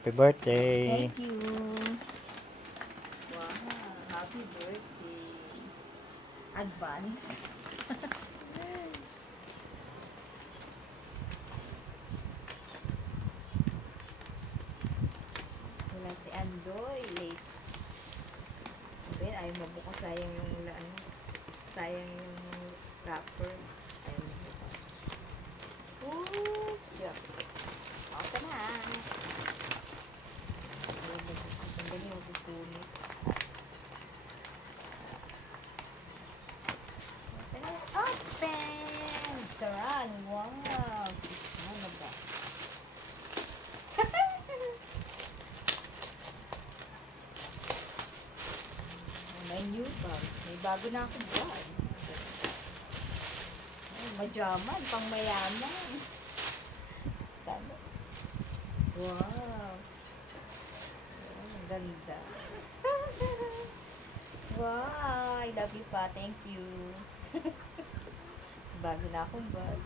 Happy birthday. Thank you. Wow, happy birthday. Advance. Wala si Andoy. Late. Ben, ayaw mabukas. Sayang yung ano. Sayang yung wrapper. Ayaw mabukas. Oops. Yuck. Okay na. Ayaw mabukas. Ang dali mapupunit. Open! Charan! Wow! Ano ba? May new bag. May bago na akong bag. Ay, majaman. Pang mayaman. Sana. Wow. Ang ganda. Wow. I love you pa. Thank you. Bago na akong bag.